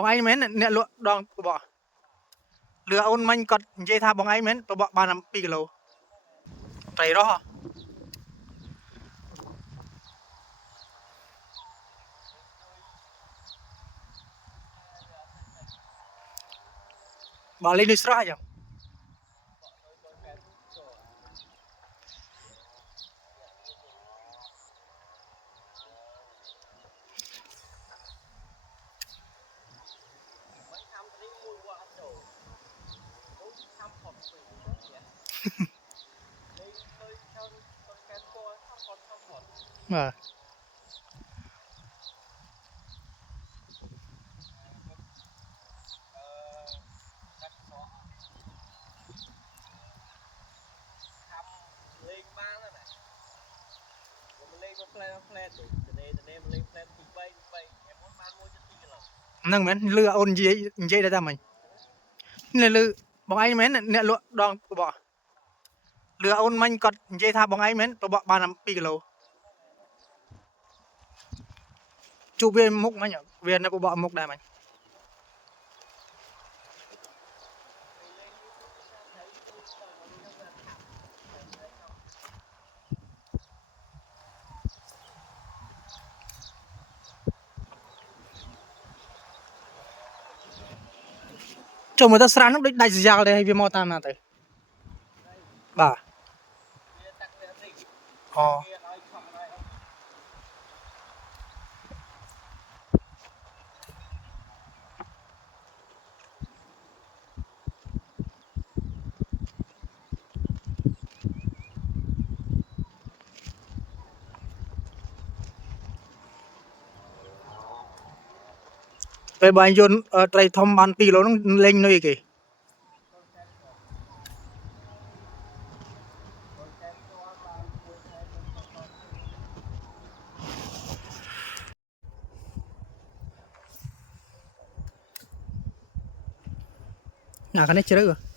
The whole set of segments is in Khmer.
បងឯងមែនអ្នកលក់ដងបបលឺអូនមិញគាត់និយាយថាបងឯងមែនបបបាន2 គីឡូត្រីរស់បើលេងនេះស្រស់អញ្ចឹងបាទហ្នឹងមែនលឺអូននិយាយតែមិញនេះលឺបងឯងមែនអ្នកលក់ដងបបលឺអូនមិញគាត់និយាយថាបងឯងមែនបបបាន2 គីឡូជួបវាមុខមិញវានៅបបមុខដែរមិញចូលមកទៅស្រាននោះដូចដាច់ស្រយាលដែរវាមកតាមណាទៅបាទអូពេលបើឯងយន់ត្រីធំបាន2 គីឡូហ្នឹងលេងនុយគេណាខាងនេះជ្រៅ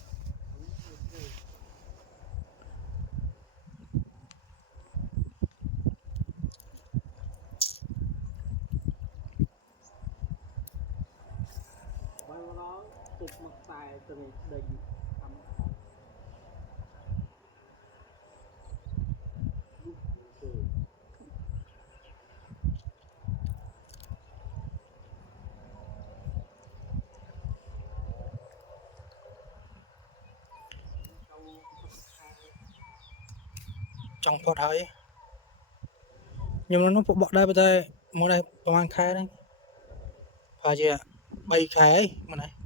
ចង់ផុតហើយខ្ញុំនោះពួកបកដែរតែមកដែរប្រហែលខែហ្នឹងប្រហែលជា3 ខែហើយមិនដែរ